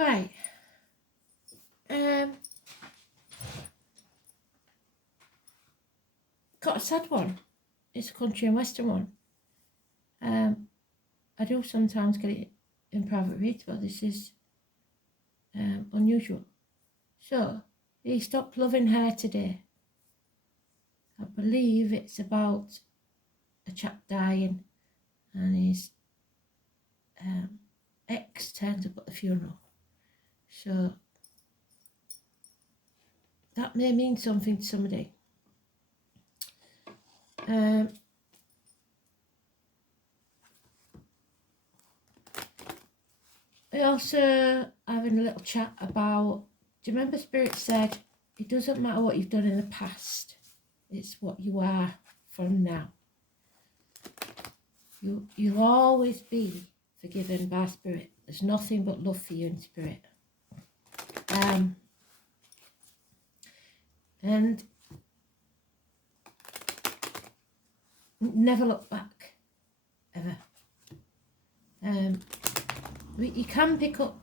Right. Got a sad one. It's a country and western one. I do sometimes get it in private reads, but this is unusual. So, he stopped loving her today. I believe it's about a chap dying and his ex turns up at the funeral. So, that may mean something to somebody. I also having a little chat about, do you remember Spirit said, it doesn't matter what you've done in the past, it's what you are from now. You'll always be forgiven by Spirit. There's nothing but love for you in Spirit. And never look back, ever. You can pick up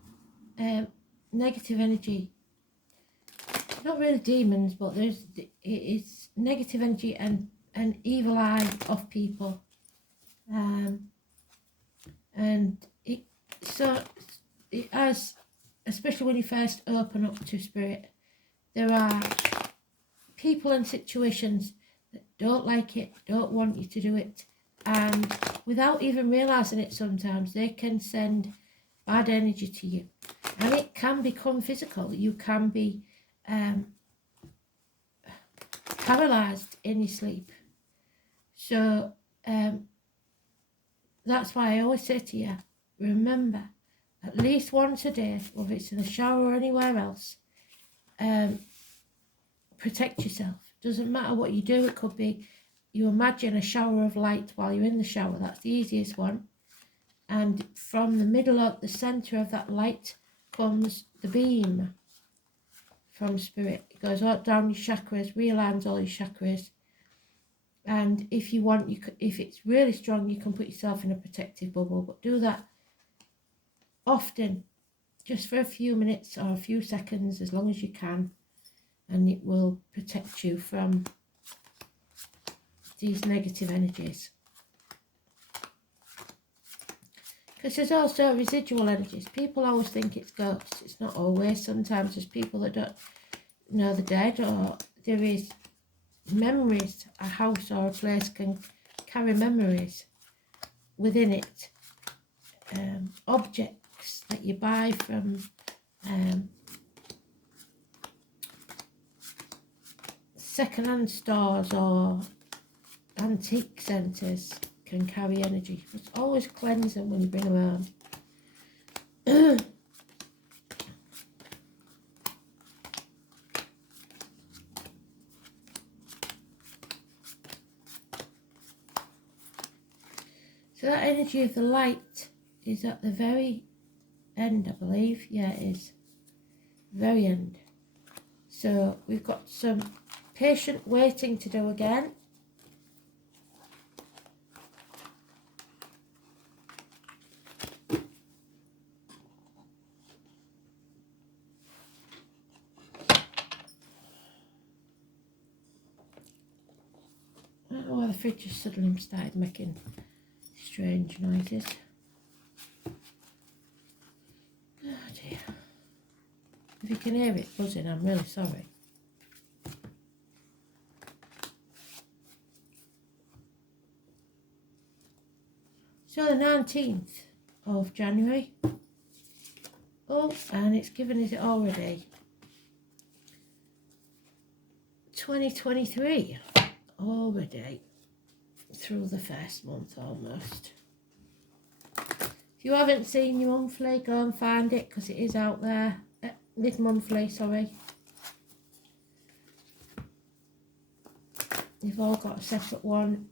negative energy. Not really demons, but it's negative energy and evil eye of people. And it has, especially when you first open up to Spirit, there are people and situations that don't like it, don't want you to do it, and without even realizing it, sometimes they can send bad energy to you, and it can become physical. You can be paralyzed in your sleep. So that's why I always say to you, remember, at least once a day, whether it's in the shower or anywhere else, protect yourself. Doesn't matter what you do. It could be you imagine a shower of light while you're in the shower. That's the easiest one. And from the middle of the center of that light comes the beam from Spirit. It goes right down your chakras, realigns all your chakras. And if you want, if it's really strong, you can put yourself in a protective bubble. But do that often, just for a few minutes or a few seconds, as long as you can. And it will protect you from these negative energies. Because there's also residual energies. People always think it's ghosts. It's not always. Sometimes there's people that don't know the dead, or there is memories. A house or a place can carry memories within it. Objects that you buy from second-hand stores or antique centres can carry energy. It's always cleanse them when you bring them home. So that energy of the light is at the very end, I believe. Yeah, it is. Very end. So we've got some patient waiting to do again. I don't know why the fridge just suddenly started making strange noises. Oh dear. If you can hear it buzzing, I'm really sorry. So the 19th of January. Oh, and it's given us it already. 2023. Already through the first month almost. If you haven't seen your monthly, go and find it because it is out there. Mid-monthly, sorry. You've all got a separate one.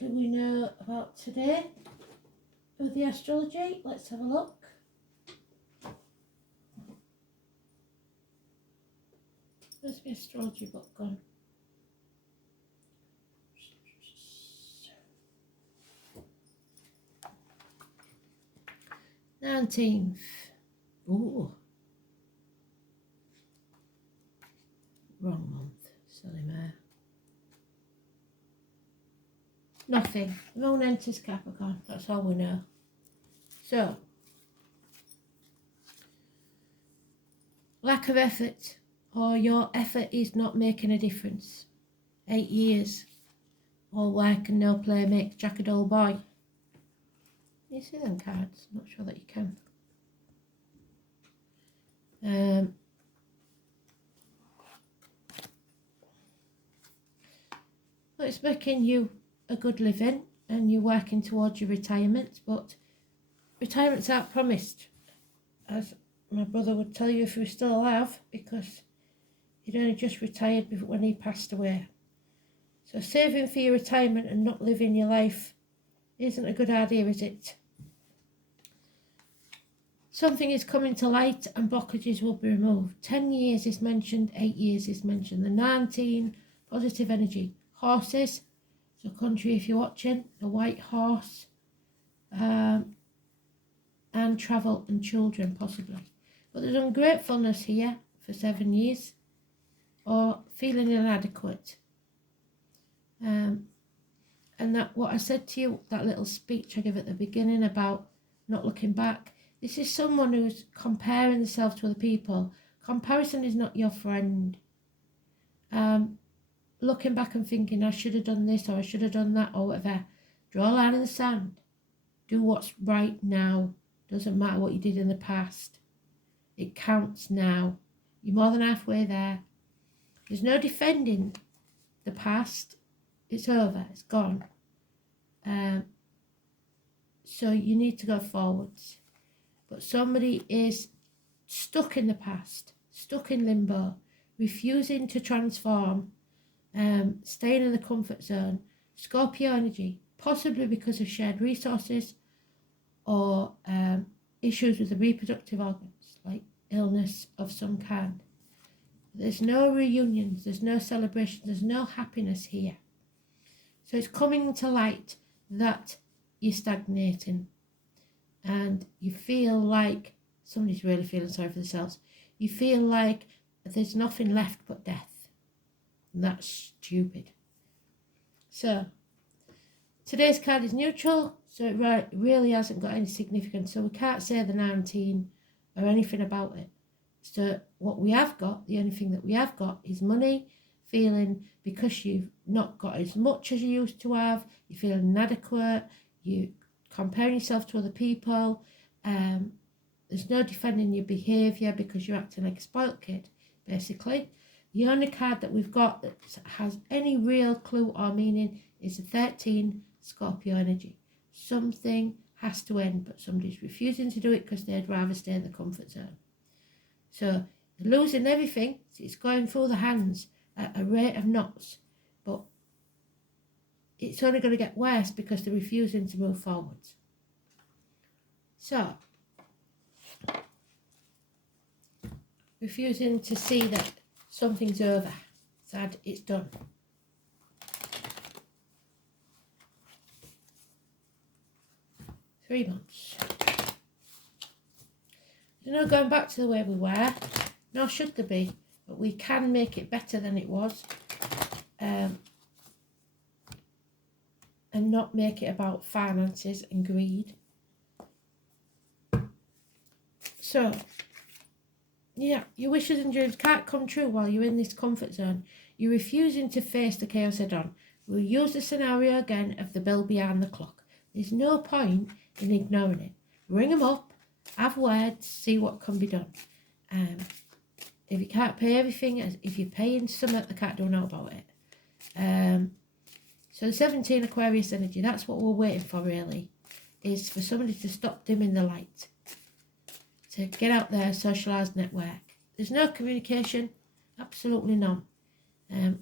do we know about today with the astrology? Let's have a look. Where's my astrology book gone? 19th. Ooh. Wrong month. Silly mare. Nothing. The moon enters Capricorn. That's all we know. So, lack of effort, or your effort is not making a difference. 8 years. All work and no play makes Jack a dull boy. Can you see them cards? I'm not sure that you can. Well, it's making you a good living and you're working towards your retirement, but retirements aren't promised, as my brother would tell you if he was still alive, because he'd only just retired when he passed away. So saving for your retirement and not living your life isn't a good idea, is it? Something is coming to light and blockages will be removed. 10 years is mentioned, 8 years is mentioned. The 19, positive energy. Horses, so country if you're watching, the white horse, and travel and children possibly. But there's ungratefulness here for 7 years, or feeling inadequate. And that what I said to you, that little speech I gave at the beginning about not looking back, this is someone who's comparing themselves to other people. Comparison is not your friend. Looking back and thinking, I should have done this or I should have done that or whatever. Draw a line in the sand. Do what's right now. Doesn't matter what you did in the past. It counts now. You're more than halfway there. There's no defending the past. It's over. It's gone. So you need to go forwards. But somebody is stuck in the past, stuck in limbo, refusing to transform, staying in the comfort zone. Scorpio energy, possibly because of shared resources or issues with the reproductive organs, like illness of some kind. There's no reunions, there's no celebrations, there's no happiness here. So it's coming to light that you're stagnating and you feel like somebody's really feeling sorry for themselves. You feel like there's nothing left but death. And that's stupid. So today's card is neutral, so it really hasn't got any significance. So we can't say the 19 or anything about it. So what we have got, the only thing that we have got is money, feeling because you've not got as much as you used to have, you feel inadequate, you compare yourself to other people, there's no defending your behaviour because you're acting like a spoilt kid, basically. The only card that we've got that has any real clue or meaning is the 13, Scorpio energy. Something has to end, but somebody's refusing to do it because they'd rather stay in the comfort zone. So losing everything, it's going through the hands at a rate of knots, but it's only going to get worse because they're refusing to move forwards. So, refusing to see that something's over, sad, it's done. Three months. There's no going back to the way we were, nor should there be, but we can make it better than it was, and not make it about finances and greed. So, yeah, your wishes and dreams can't come true while you're in this comfort zone. You're refusing to face the chaos head on. We'll use the scenario again of the bill behind the clock. There's no point in ignoring it. Ring them up, have words, see what can be done. If you can't pay everything, if you're paying something, they can't do nothing about it. So the 17 Aquarius energy, that's what we're waiting for really, is for somebody to stop dimming the light. To get out there, socialise, network. There's no communication, absolutely none.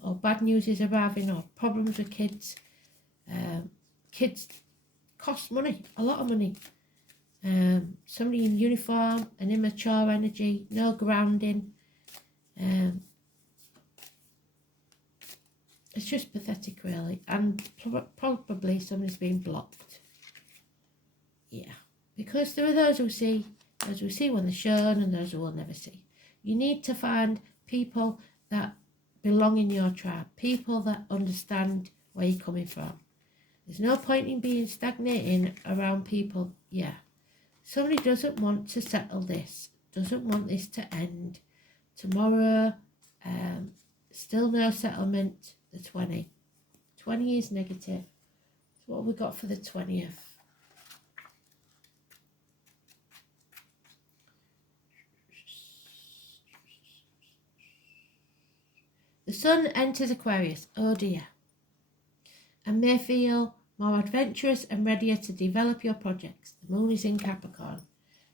Or bad news is arriving, or problems with kids. kids cost money, a lot of money. Somebody in uniform, an immature energy, no grounding. It's just pathetic, really. And probably somebody's been blocked. Yeah. Because there are those who see when they're shown and those who will never see. You need to find people that belong in your tribe, people that understand where you're coming from. There's no point in being stagnating around people. Yeah. Somebody doesn't want to settle this, doesn't want this to end. Tomorrow, still no settlement, the 20. 20 is negative. So what have we got for the 20th? The sun enters Aquarius, oh dear, and may feel more adventurous and readier to develop your projects. The moon is in Capricorn.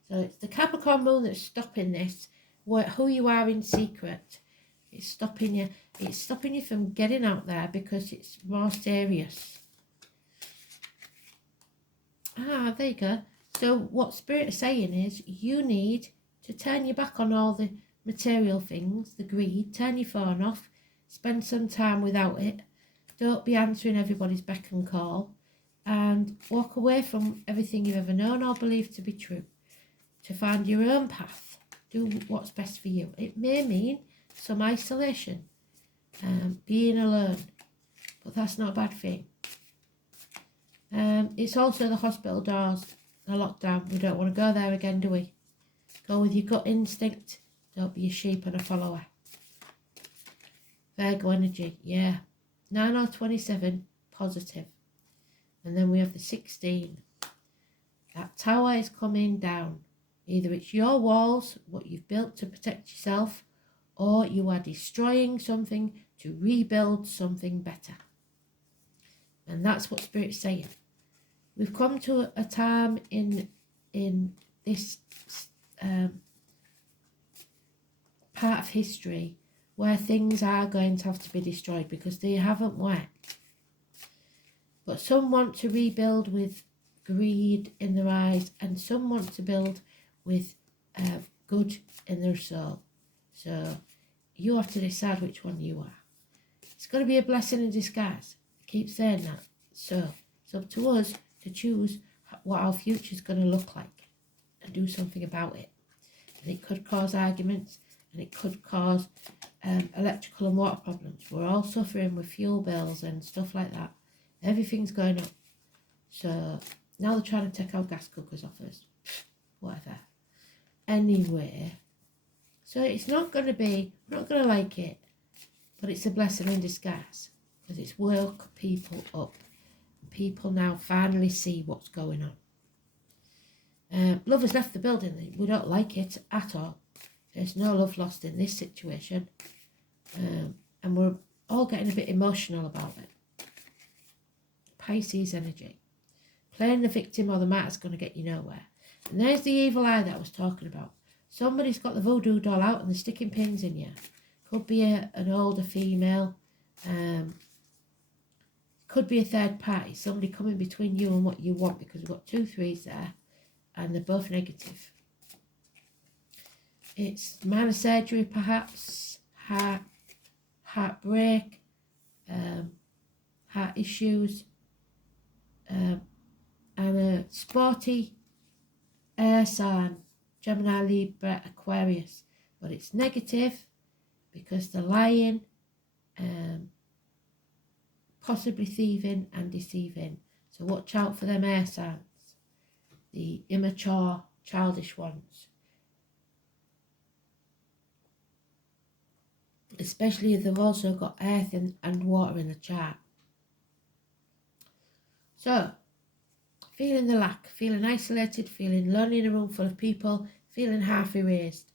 So it's the Capricorn moon that's stopping this, who you are in secret. It's stopping you. It's stopping you from getting out there because it's more serious. There you go. So what Spirit is saying is you need to turn your back on all the material things, the greed, turn your phone off, spend some time without it. Don't be answering everybody's beck and call, and walk away from everything you've ever known or believed to be true to find your own path. Do what's best for you. It may mean some isolation, being alone, but that's not a bad thing. It's also the hospital doors, the lockdown. We don't want to go there again, do we? Go with your gut instinct. Don't be a sheep and a follower. Virgo energy, yeah. 9 or 27, positive. And then we have the 16. That tower is coming down. Either it's your walls, what you've built to protect yourself, or you are destroying something to rebuild something better. And that's what Spirit's saying. We've come to a time in this part of history where things are going to have to be destroyed because they haven't worked. But some want to rebuild with greed in their eyes, and some want to build with good in their soul. So you have to decide which one you are. It's going to be a blessing in disguise. I keep saying that. So it's up to us to choose what our future is going to look like and do something about it. And it could cause arguments, and it could cause electrical and water problems. We're all suffering with fuel bills and stuff like that. Everything's going up. So now they're trying to take our gas cookers off us. Whatever. Anyway, so it's not going to be, we're not going to like it, but it's a blessing in disguise because it's woke people up. People now finally see what's going on. Love has left the building. We don't like it at all. There's no love lost in this situation. And we're all getting a bit emotional about it. Pisces energy. Playing the victim or the martyr is going to get you nowhere. And there's the evil eye that I was talking about. Somebody's got the voodoo doll out and they're sticking pins in you. Could be an older female. Could be a third party. Somebody coming between you and what you want, because we've got 2 3s there and they're both negative. It's minor surgery perhaps, heartbreak, heart issues, and a sporty air sign, Gemini, Libra, Aquarius. But it's negative because they're lying, possibly thieving and deceiving. So watch out for them air signs, the immature, childish ones. Especially if they've also got earth and water in the chart. So, feeling the lack, feeling isolated, feeling lonely in a room full of people, feeling half erased.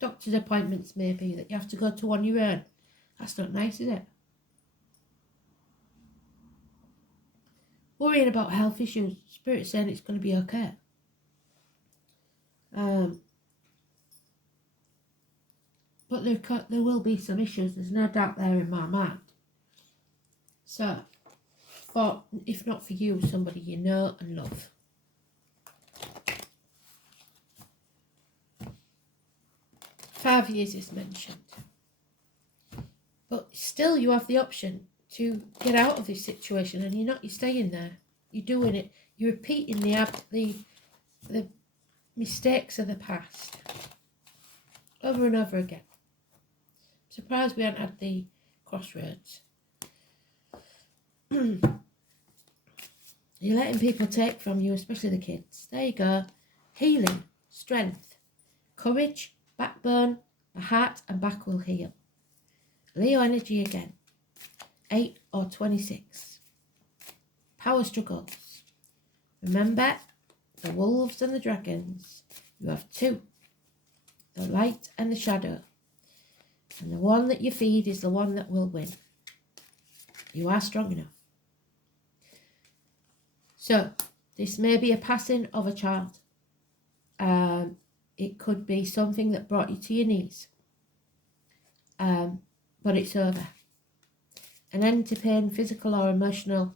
Doctor's appointments maybe that you have to go to on your own. That's not nice, is it? Worrying about health issues. Spirit saying it's going to be okay. But there will be some issues. There's no doubt there in my mind. So, for, if not for you, somebody you know and love. Five years is mentioned. But still you have the option to get out of this situation, and you're staying there. You're doing it. You're repeating the mistakes of the past over and over again. I'm surprised we haven't had the crossroads. You're letting people take from you, especially the kids. There you go. Healing, strength, courage, backbone, the heart and back will heal. Leo energy again. 8 or 26. Power struggles. Remember, the wolves and the dragons. You have two. The light and the shadow. And the one that you feed is the one that will win. You are strong enough. So, this may be a passing of a child. It could be something that brought you to your knees. But it's over. An end to pain, physical or emotional.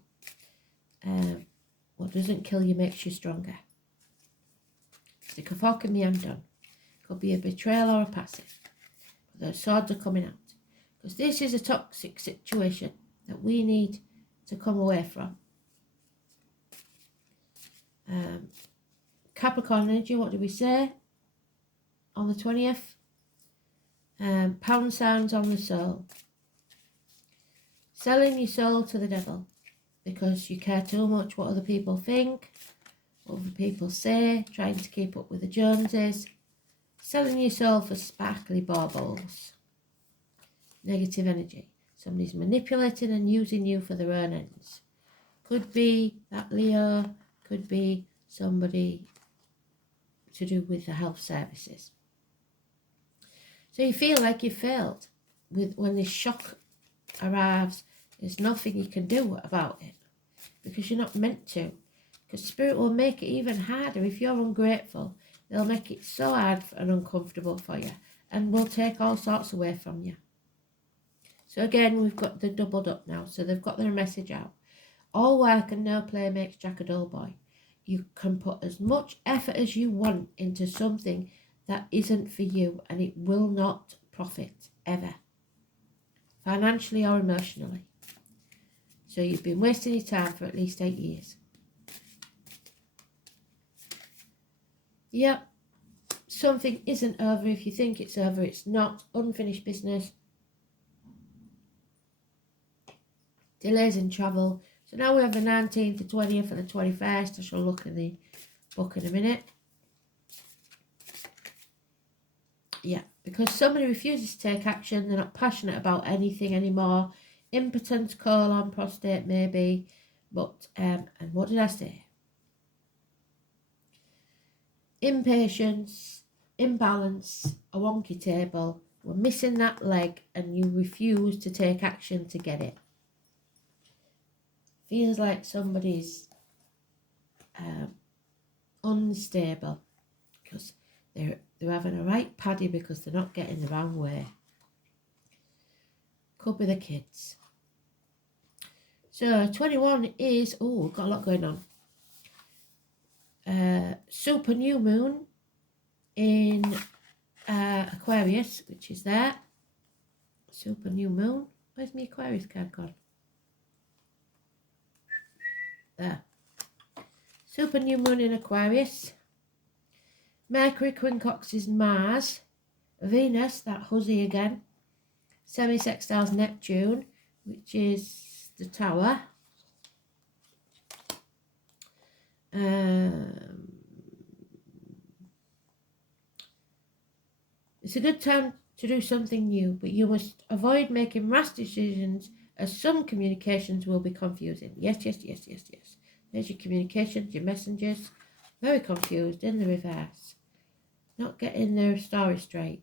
What doesn't kill you makes you stronger. Stick a fork in me, I'm done. Could be a betrayal or a passive. But the swords are coming out. Because this is a toxic situation that we need to come away from. Capricorn energy, what did we say? On the 20th. Pound sounds on the soul. Selling your soul to the devil because you care too much what other people think, what other people say, trying to keep up with the Joneses. Selling your soul for sparkly baubles. Negative energy. Somebody's manipulating and using you for their own ends. Could be that Leo, could be somebody to do with the health services. So you feel like you failed when this shock arrives. There's nothing you can do about it because you're not meant to. Because Spirit will make it even harder. If you're ungrateful, they'll make it so hard and uncomfortable for you and will take all sorts away from you. So again, we've got the doubled up now. So they've got their message out. All work and no play makes Jack a dull boy. You can put as much effort as you want into something that isn't for you, and it will not profit ever, financially or emotionally. So you've been wasting your time for at least 8 years. Yep, something isn't over. If you think it's over, it's not. Unfinished business. Delays in travel. So now we have the 19th, the 20th and the 21st. I shall look in the book in a minute. Yeah, because somebody refuses to take action. They're not passionate about anything anymore. Impotence, colon, prostate maybe. But, and what did I say? Impatience, imbalance, a wonky table. We're missing that leg and you refuse to take action to get it. Feels like somebody's unstable because they're having a right paddy because they're not getting the wrong way. Could be the kids. So 21 is, oh, we've got a lot going on. Super new moon in Aquarius, which is there. Super new moon. Where's my Aquarius card gone? There. Super new moon in Aquarius. Mercury quincunxes Mars. Venus, that hussy again. Semi-sextiles Neptune, which is the tower. It's a good time to do something new, but you must avoid making rash decisions as some communications will be confusing. Yes. There's your communications, your messengers. Very confused in the reverse. Not getting their story straight.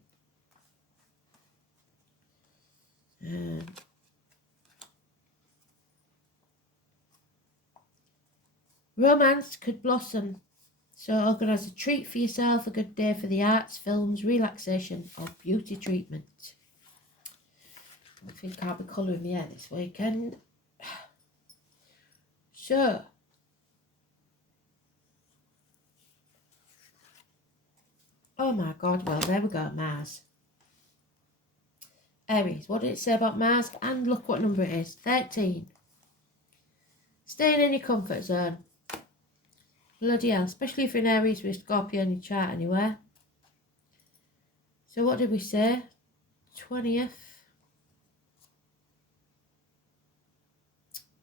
Romance could blossom. So organise a treat for yourself, a good day for the arts, films, relaxation or beauty treatment. I think I'll be colouring my hair this weekend. So, oh my God, well, there we go, Mars. Aries, what did it say about Mars? And look what number it is, 13. Staying in your comfort zone. Bloody hell, especially if you're in Aries with Scorpio in your chart anywhere. So what did we say? 20th.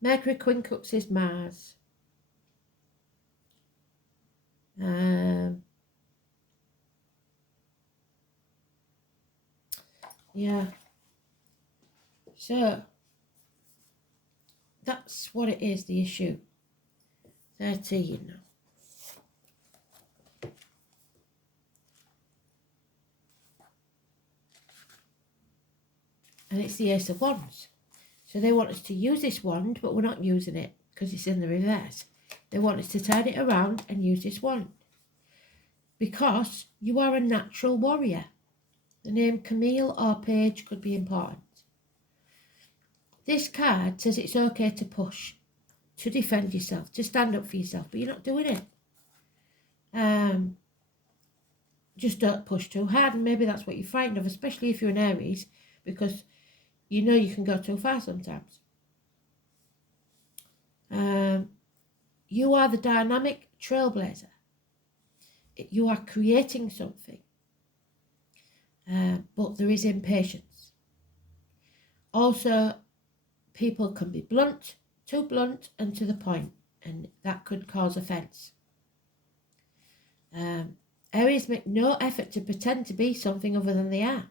Mercury quincunxes Mars. Yeah. So, that's what it is, the issue. 13. And it's the Ace of Wands. So they want us to use this wand, but we're not using it because it's in the reverse. They want us to turn it around and use this wand. Because you are a natural warrior. The name Camille or Page could be important. This card says it's okay to push, to defend yourself, to stand up for yourself, but you're not doing it. Just don't push too hard, and maybe that's what you're frightened of, especially if you're an Aries, because you know you can go too far sometimes. You are the dynamic trailblazer. You are creating something, but there is impatience. Also, people can be blunt, too blunt and to the point, and that could cause offence. Aries make no effort to pretend to be something other than they are,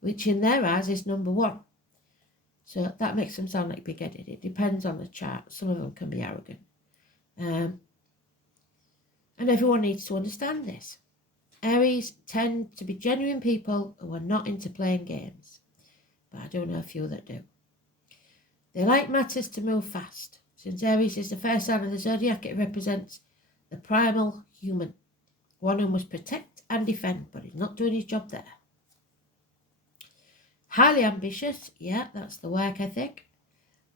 which in their eyes is number one. So that makes them sound like big-headed. It depends on the chart. Some of them can be arrogant. And everyone needs to understand this. Aries tend to be genuine people who are not into playing games. But I do know a few that do. They like matters to move fast. Since Aries is the first sign of the zodiac, it represents the primal human. One who must protect and defend, but he's not doing his job there. Highly ambitious, yeah, that's the work ethic,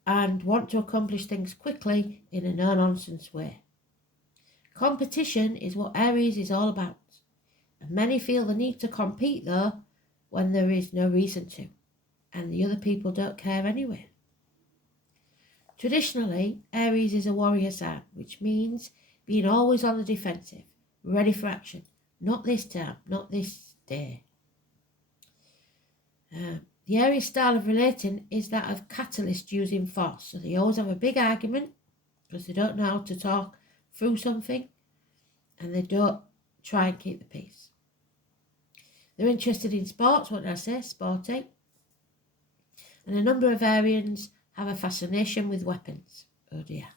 and want to accomplish things quickly in a no-nonsense way. Competition is what Aries is all about, and many feel the need to compete, though, when there is no reason to, and the other people don't care anyway. Traditionally, Aries is a warrior sign, which means being always on the defensive, ready for action. Not this time, not this day. The Aries style of relating is that of catalyst using force. So they always have a big argument because they don't know how to talk through something, and they don't try and keep the peace. They're interested in sports, what did I say? Sporty. And a number of Arians have a fascination with weapons. Oh dear.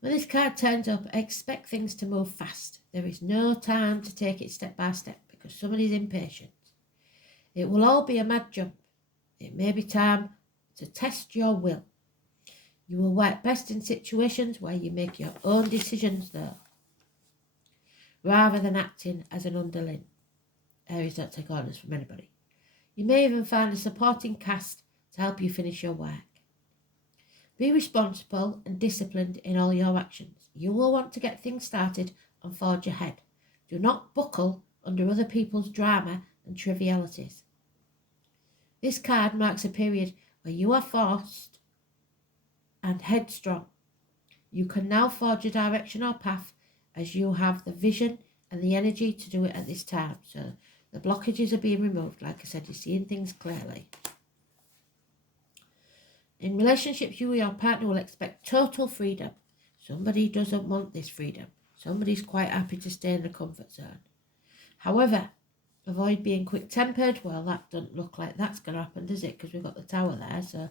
When this card turns up, expect things to move fast. There is no time to take it step by step because somebody's impatient. It will all be a mad jump. It may be time to test your will. You will work best in situations where you make your own decisions, though, rather than acting as an underling. Aries don't take orders from anybody. You may even find a supporting cast to help you finish your work. Be responsible and disciplined in all your actions. You will want to get things started and forge ahead. Do not buckle under other people's drama and trivialities. This card marks a period where you are forced and headstrong. You can now forge a direction or path as you have the vision and the energy to do it at this time. So the blockages are being removed. Like I said, you're seeing things clearly. In relationships, you or your partner will expect total freedom. Somebody doesn't want this freedom. Somebody's quite happy to stay in the comfort zone. However, avoid being quick-tempered. Well, that doesn't look like that's going to happen, does it? Because we've got the tower there, so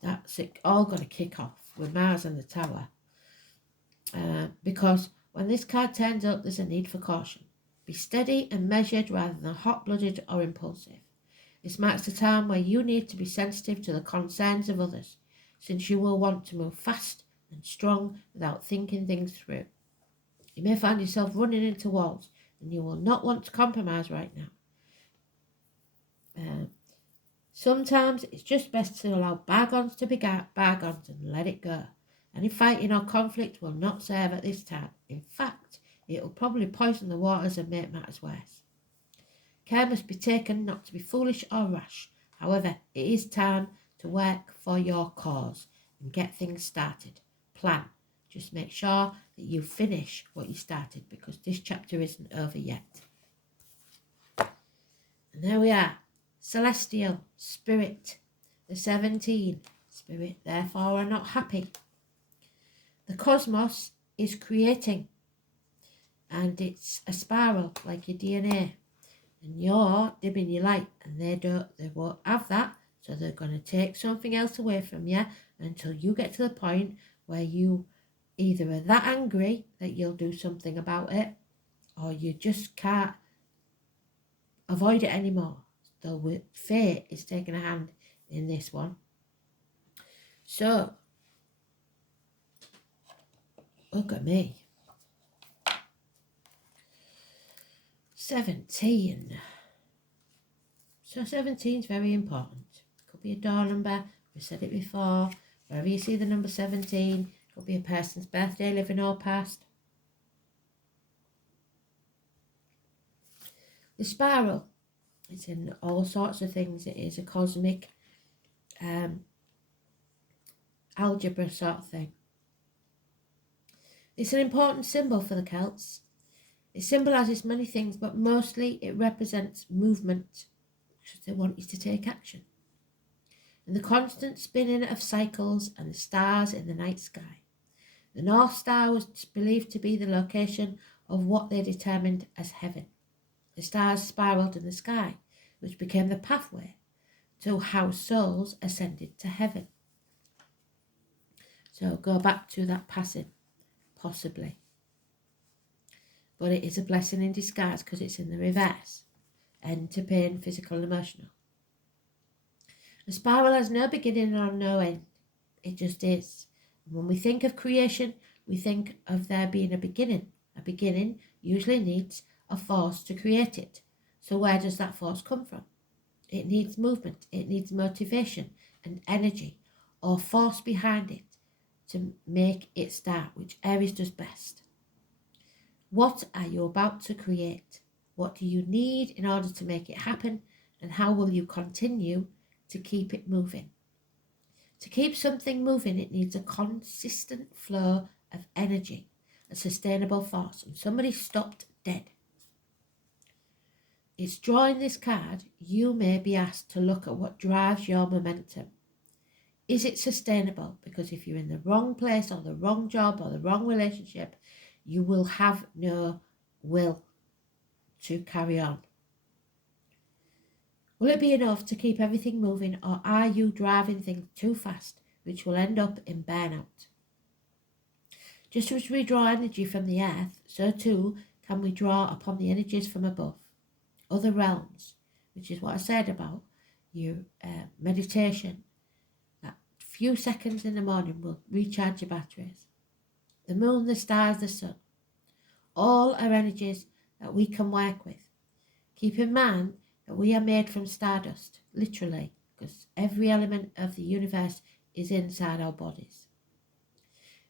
that's it all going to kick off with Mars and the tower. Because when this card turns up, there's a need for caution. Be steady and measured rather than hot-blooded or impulsive. This marks the time where you need to be sensitive to the concerns of others, since you will want to move fast and strong without thinking things through. You may find yourself running into walls, and you will not want to compromise right now. Sometimes it's just best to allow bygones to be bygones and let it go. Any fighting or conflict will not serve at this time. In fact, it will probably poison the waters and make matters worse. Care must be taken not to be foolish or rash. However, it is time to work for your cause and get things started. Plan. Just make sure that you finish what you started, because this chapter isn't over yet. And there we are. Celestial, spirit, the 17. Spirit, therefore, are not happy. The cosmos is creating, and it's a spiral like your DNA. And you're dimming your light, and they won't have that, so they're going to take something else away from you until you get to the point where you either are that angry that you'll do something about it, or you just can't avoid it anymore. So fate is taking a hand in this one. So, look at me. 17. So 17 is very important. Could be a door number. We said it before. Wherever you see the number 17, could be a person's birthday, living or past. The spiral, it's in all sorts of things. It is a cosmic algebra sort of thing. It's an important symbol for the Celts. It symbolises many things, but mostly it represents movement, because they want you to take action. And the constant spinning of cycles and the stars in the night sky. The North Star was believed to be the location of what they determined as heaven. The stars spiralled in the sky, which became the pathway to how souls ascended to heaven. So go back to that passing, possibly. But it is a blessing in disguise because it's in the reverse. End to pain, physical and emotional. The spiral has no beginning or no end. It just is. And when we think of creation, we think of there being a beginning. A beginning usually needs a force to create it. So where does that force come from? It needs movement. It needs motivation and energy, or force behind it to make it start, which Aries does best. What are you about to create? What do you need in order to make it happen? And how will you continue to keep it moving? To keep something moving, it needs a consistent flow of energy, a sustainable force. And somebody stopped dead. It's drawing this card, you may be asked to look at what drives your momentum. Is it sustainable? Because if you're in the wrong place or the wrong job or the wrong relationship, you will have no will to carry on. Will it be enough to keep everything moving, or are you driving things too fast, which will end up in burnout? Just as we draw energy from the earth, so too can we draw upon the energies from above, other realms, which is what I said about your meditation. That few seconds in the morning will recharge your batteries. The moon, the stars, the sun, all are energies that we can work with. Keep in mind that we are made from stardust, literally, because every element of the universe is inside our bodies.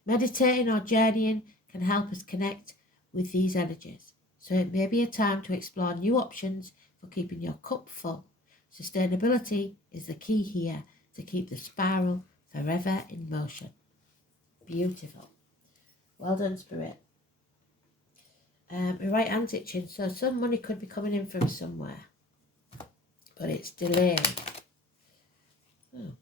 Meditating or journeying can help us connect with these energies, so it may be a time to explore new options for keeping your cup full. Sustainability is the key here to keep the spiral forever in motion. Beautiful. Well done, Spirit. My right hand's itching, so some money could be coming in from somewhere, but it's delayed. Oh.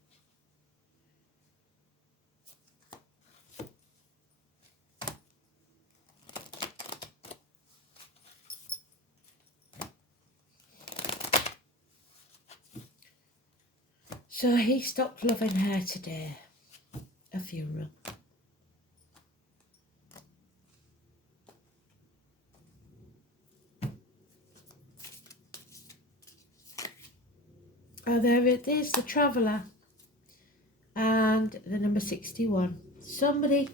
So he stopped loving her today. A funeral. Oh, there it is, the Traveller, and the number 61. Somebody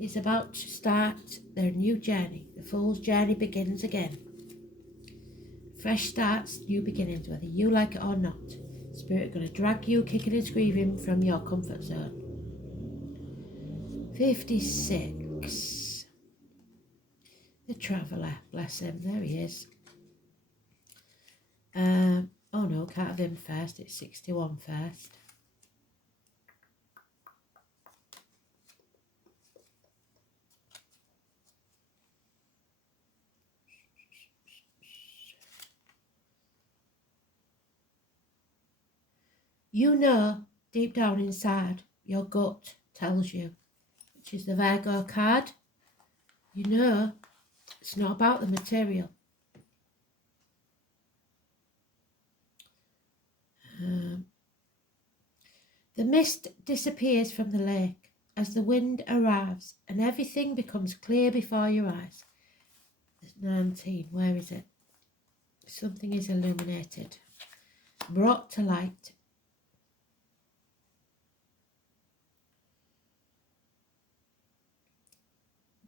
is about to start their new journey. The Fool's journey begins again. Fresh starts, new beginnings, whether you like it or not. Spirit going to drag you kicking and screaming from your comfort zone. 56. The Traveller, bless him, there he is. Oh no, can't have him first, it's 61 first. You know, deep down inside, your gut tells you, which is the Virgo card. You know, it's not about the material. The mist disappears from the lake as the wind arrives and everything becomes clear before your eyes. There's 19, where is it? Something is illuminated, brought to light.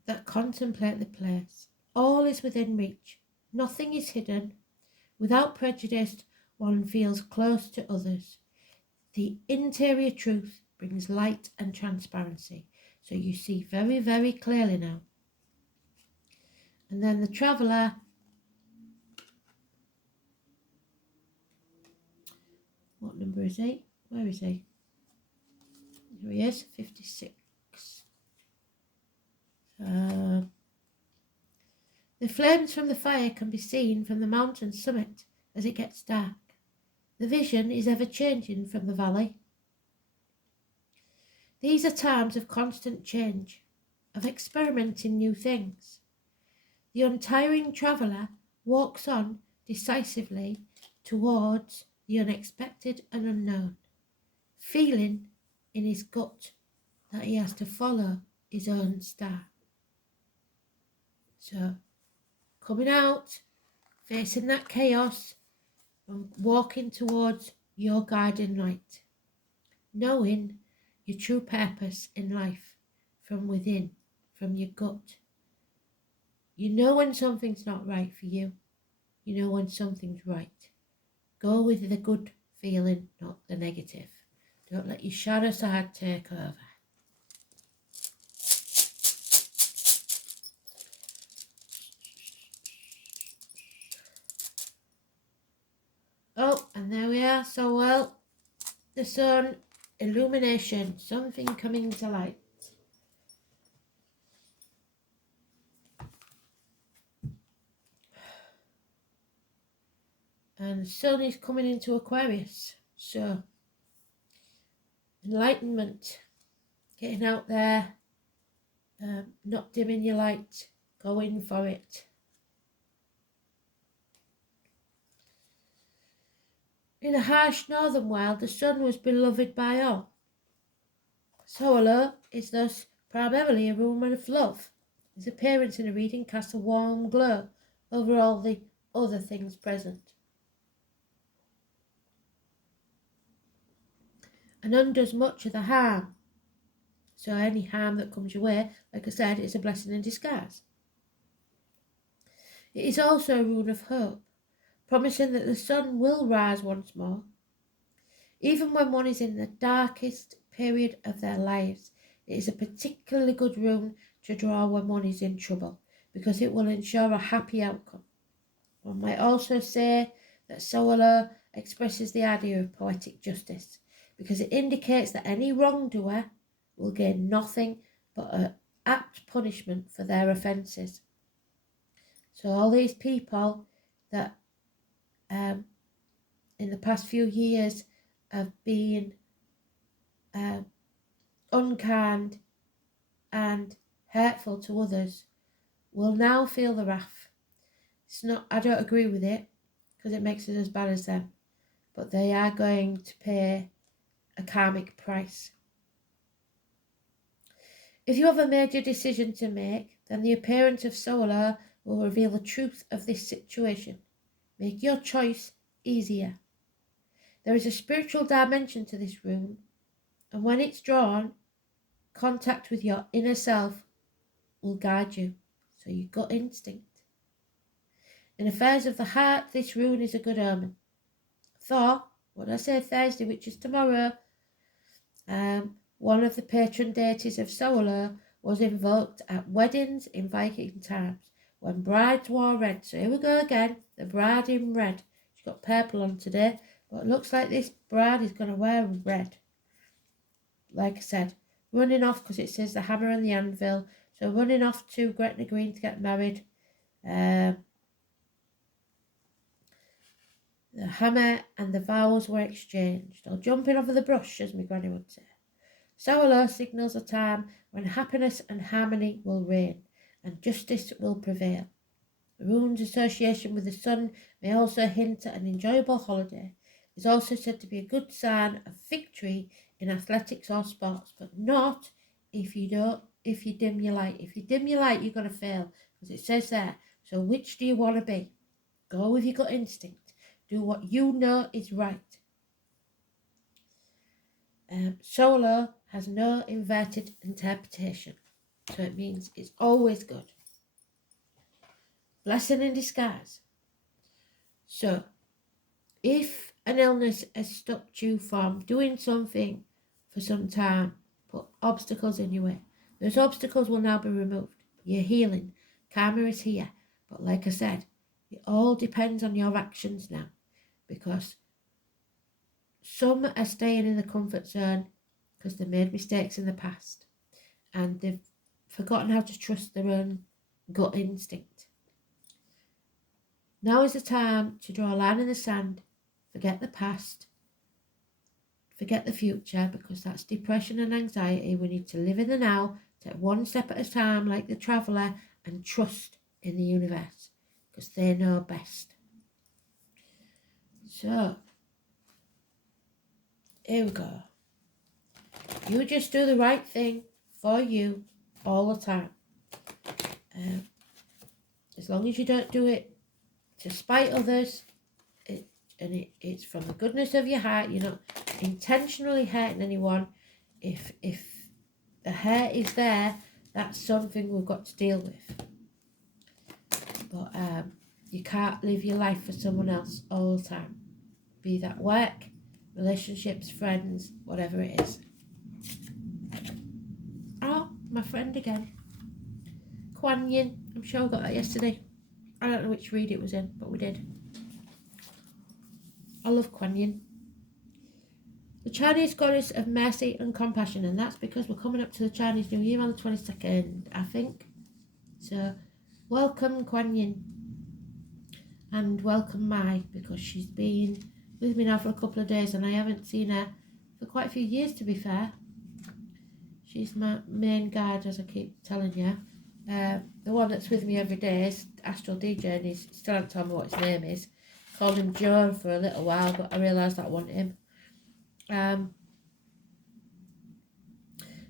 That contemplate the place. All is within reach. Nothing is hidden. Without prejudice, one feels close to others. The interior truth brings light and transparency. So you see very, very clearly now. And then the Traveller. What number is he? Where is he? Here he is, 56. The flames from the fire can be seen from the mountain summit as it gets dark. The vision is ever changing from the valley. These are times of constant change, of experimenting new things. The untiring traveller walks on decisively towards the unexpected and unknown, feeling in his gut that he has to follow his own star. So, coming out, facing that chaos, and walking towards your guiding light, knowing your true purpose in life from within, from your gut. You know when something's not right for you. You know when something's right. Go with the good feeling, not the negative. Don't let your shadow side take over. Oh, and there we are. So, well, the sun, illumination, something coming to light. And the sun is coming into Aquarius. So, enlightenment, getting out there, not dimming your light, going for it. In a harsh northern world, the sun was beloved by all. Solar is thus primarily a woman of love. His appearance in a reading casts a warm glow over all the other things present, and undoes much of the harm. So any harm that comes your way, like I said, is a blessing in disguise. It is also a rune of hope, promising that the sun will rise once more. Even when one is in the darkest period of their lives, it is a particularly good rune to draw when one is in trouble, because it will ensure a happy outcome. One might also say that Solar expresses the idea of poetic justice, because it indicates that any wrongdoer will gain nothing but an apt punishment for their offences. So all these people that in the past few years have been unkind and hurtful to others will now feel the wrath. It's not, I don't agree with it because it makes us as bad as them, but they are going to pay a karmic price. If you have a major decision to make, then the appearance of Solar will reveal the truth of this situation. Make your choice easier. There is a spiritual dimension to this rune, and when it's drawn, contact with your inner self will guide you. So your gut instinct. In affairs of the heart, this rune is a good omen. Thor, what did I say, Thursday, which is tomorrow, One of the patron deities of Solar was invoked at weddings in Viking times when brides wore red. So here we go again, the bride in red. She's got purple on today, but it looks like this bride is going to wear red. Like I said, running off because it says the hammer and the anvil. So running off to Gretna Green to get married. The hammer and the vows were exchanged, or jumping over the brush, as my granny would say. Solar signals a time when happiness and harmony will reign, and justice will prevail. The rune's association with the sun may also hint at an enjoyable holiday. It is also said to be a good sign of victory in athletics or sports, but not if you dim your light. If you dim your light, you're going to fail, because it says there. So which do you want to be? Go with your gut instinct. Do what you know is right. Solar has no inverted interpretation, so it means it's always good. Blessing in disguise. So, if an illness has stopped you from doing something for some time, put obstacles in your way, those obstacles will now be removed. You're healing. Karma is here. But like I said, it all depends on your actions now, because some are staying in the comfort zone because they made mistakes in the past and they've forgotten how to trust their own gut instinct. Now is the time to draw a line in the sand, forget the past, forget the future, because that's depression and anxiety. We need to live in the now, take one step at a time like the traveller, and trust in the universe because they know best. So, here we go. You just do the right thing for you all the time. As long as you don't do it to spite others, it's from the goodness of your heart. You're not intentionally hurting anyone. If the hurt is there, that's something we've got to deal with. But you can't live your life for someone else all the time. Be that work, relationships, friends, whatever it is. Oh, my friend again. Kuan Yin. I'm sure I got that yesterday. I don't know which read it was in, but we did. I love Kuan Yin. The Chinese goddess of mercy and compassion, and that's because we're coming up to the Chinese New Year on the 22nd, I think. So, welcome Kuan Yin. And welcome Mai, because she's been with me now for a couple of days and I haven't seen her for quite a few years, to be fair. She's my main guide, as I keep telling you. The one that's with me every day is Astral DJ, and he still hasn't told me what his name is. Called him John for a little while, but I realised that wasn't him.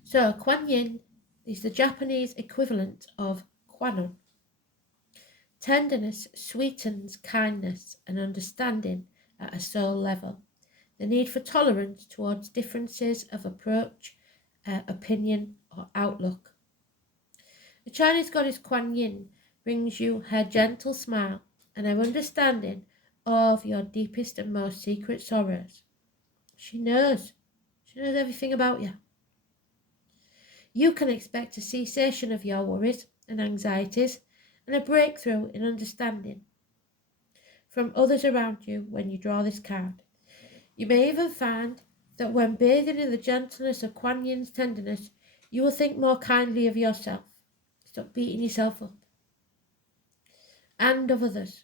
So Kuan Yin is the Japanese equivalent of Kwanon. Tenderness sweetens kindness and understanding at a soul level. The need for tolerance towards differences of approach, opinion or outlook. The Chinese goddess Kuan Yin brings you her gentle smile and her understanding of your deepest and most secret sorrows. She knows everything about you. You can expect a cessation of your worries and anxieties and a breakthrough in understanding from others around you when you draw this card. You may even find that when bathing in the gentleness of Kuan Yin's tenderness, you will think more kindly of yourself. Stop beating yourself up. And of others.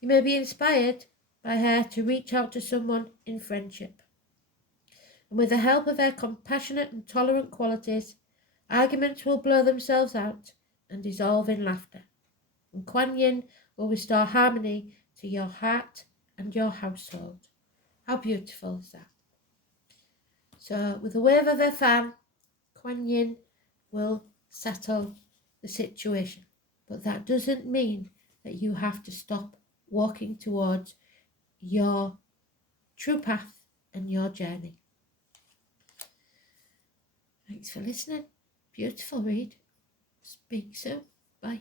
You may be inspired by her to reach out to someone in friendship. And with the help of her compassionate and tolerant qualities, arguments will blow themselves out and dissolve in laughter. And Kuan Yin will restore harmony to your heart and your household. How beautiful is that? So, with a wave of her fan, Kuan Yin will settle the situation. But that doesn't mean that you have to stop walking towards your true path and your journey. Thanks for listening. Beautiful read. Speak soon. Bye.